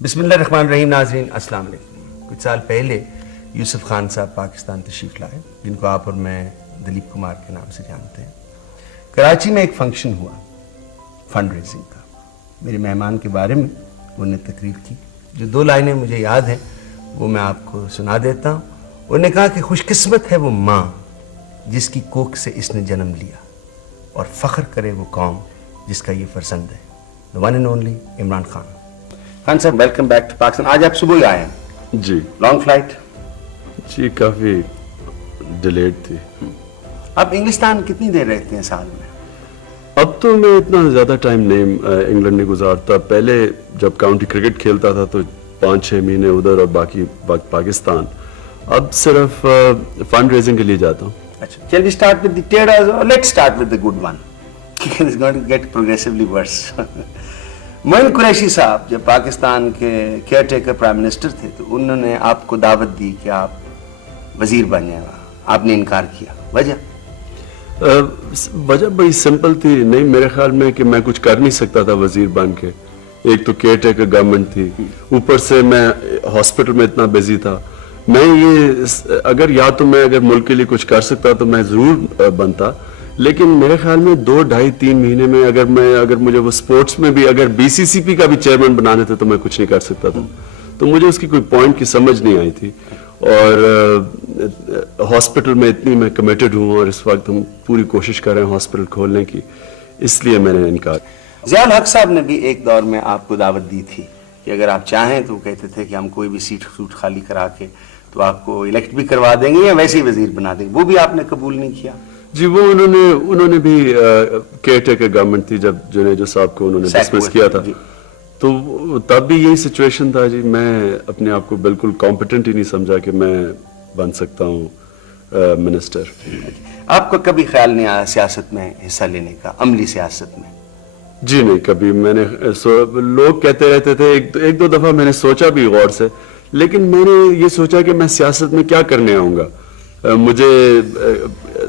بسم اللہ الرحمن الرحیم. ناظرین السلام علیکم. کچھ سال پہلے یوسف خان صاحب پاکستان تشریف لائے، جن کو آپ اور میں دلیپ کمار کے نام سے جانتے ہیں. کراچی میں ایک فنکشن ہوا فنڈ ریزنگ کا. میرے مہمان کے بارے میں انہوں نے تقریر کی. جو 2 لائنیں مجھے یاد ہیں وہ میں آپ کو سنا دیتا ہوں. انہوں نے کہا کہ خوش قسمت ہے وہ ماں جس کی کوکھ سے اس نے جنم لیا، اور فخر کرے وہ قوم جس کا یہ فرزند ہے. The one and only Imran Khan. Khan صاحب ویلکم بیک ٹو پاکستان. آج آپ صبح ہی آئے ہیں؟ جی. Long flight? جی کافی ڈیلیڈ تھی. آپ انگلستان کتنی دیر رہتے ہیں سال میں؟ اب تو میں اتنا زیادہ ٹائم نہیں انگلینڈ میں گزارتا. پہلے جب کاؤنٹی کرکٹ کھیلتا تھا تو 5-6 مہینے ادھر اور باقی وقت پاکستان. اب صرف فنڈ ریزنگ کے لیے جاتا ہوں. اچھا, shall we start with the tears or let's start with the good one? It's going to get progressively worse. معین قریشی صاحب جب پاکستان کے کیئر ٹیکر پرائم منسٹر تھے تو انہوں نے آپ کو دعوت دی کہ آپ وزیر بن جائیں. آپ نے انکار کیا. وجہ بڑی سمپل تھی. نہیں, میرے خیال میں کہ میں کچھ کر نہیں سکتا تھا وزیر بن کے. ایک تو کیئر ٹیکر گورنمنٹ تھی، اوپر سے میں ہاسپٹل میں اتنا بزی تھا. میں یہ اگر ملک کے لیے کچھ کر سکتا تو میں ضرور بنتا. لیکن میرے خیال میں 2-2.5-3 مہینے میں اگر مجھے وہ سپورٹس میں بھی اگر BCCP کا بھی چیئرمین بنانے تھے تو میں کچھ نہیں کر سکتا تھا. تو مجھے اس کی کوئی پوائنٹ کی سمجھ نہیں آئی تھی. اور ہاسپٹل میں اتنی میں کمیٹڈ ہوں اور اس وقت ہم پوری کوشش کر رہے ہیں ہاسپٹل کھولنے کی، اس لیے میں نے انکار. ضیاء الحق صاحب نے بھی ایک دور میں آپ کو دعوت دی تھی کہ اگر آپ چاہیں تو کہتے تھے کہ ہم کوئی بھی سیٹ خالی کرا کے تو آپ کو الیکٹ بھی کروا دیں گے یا ویسے ہی وزیر بنا دیں گے. وہ بھی آپ نے قبول نہیں کیا. جی, وہ انہوں نے بھی کیئر ٹیکر گورنمنٹ تھی جب جنیجو صاحب کو انہوں نے ڈسمس کیا تھا. تو تب بھی یہی سچویشن تھا. جی, میں اپنے آپ کو بالکل کمپیٹنٹ ہی نہیں سمجھا کہ میں بن سکتا ہوں منسٹر. آپ کو کبھی خیال نہیں آیا سیاست میں حصہ لینے کا، عملی سیاست میں؟ جی نہیں, کبھی. میں نے لوگ کہتے رہتے تھے، 1-2 دفعہ میں نے سوچا بھی غور سے، لیکن میں نے یہ سوچا کہ میں سیاست میں کیا کرنے آؤں گا. مجھے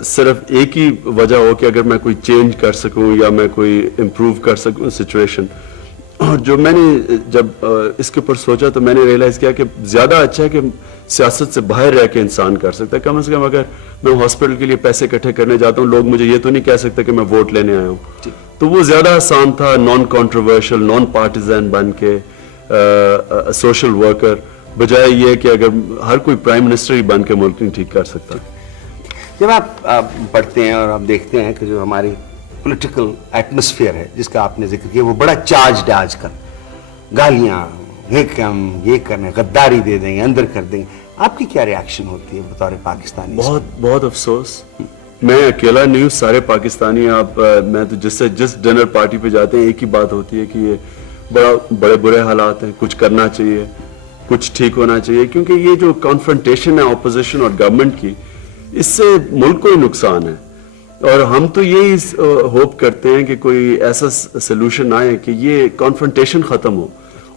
صرف ایک ہی وجہ ہو کہ اگر میں کوئی چینج کر سکوں یا میں کوئی امپروو کر سکوں سچویشن. اور جو میں نے جب اس کے اوپر سوچا تو میں نے ریئلائز کیا کہ زیادہ اچھا ہے کہ سیاست سے باہر رہ کے انسان کر سکتا ہے. کم از کم اگر میں ہاسپٹل کے لیے پیسے اکٹھے کرنے جاتا ہوں، لوگ مجھے یہ تو نہیں کہہ سکتے کہ میں ووٹ لینے آیا ہوں. تو وہ زیادہ آسان تھا نان کانٹروورشل، نان پارٹیزن بن کے سوشل ورکر، بجائے یہ کہ اگر ہر کوئی پرائم منسٹر ہی بن کے ملک نہیں ٹھیک کر سکتا. جب آپ پڑھتے ہیں اور آپ دیکھتے ہیں کہ جو ہماری پولیٹیکل ایٹماسفیئر ہے جس کا آپ نے ذکر کیا وہ بڑا چارجڈ ہے آج کل. گالیاں، یہ کرنے، غداری دے دیں گے، اندر کر دیں گے. آپ کی کیا ریاکشن ہوتی ہے بطور پاکستانی؟ بہت افسوس. میں اکیلا نہیں ہوں، سارے پاکستانی. میں تو جس ڈنر پارٹی پہ جاتے ہیں ایک ہی بات ہوتی ہے کہ یہ بڑے برے حالات ہیں، کچھ کرنا چاہیے، کچھ ٹھیک ہونا چاہیے. کیونکہ یہ جو کانفرنٹیشن ہے اپوزیشن اور گورنمنٹ کی، اس سے ملک کو ہی نقصان ہے. اور ہم تو یہی ہوپ کرتے ہیں کہ کوئی ایسا سلوشن آئے کہ یہ کانفرنٹیشن ختم ہو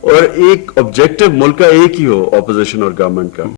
اور ایک آبجیکٹو ملک کا ایک ہی ہو، اپوزیشن اور گورنمنٹ کا.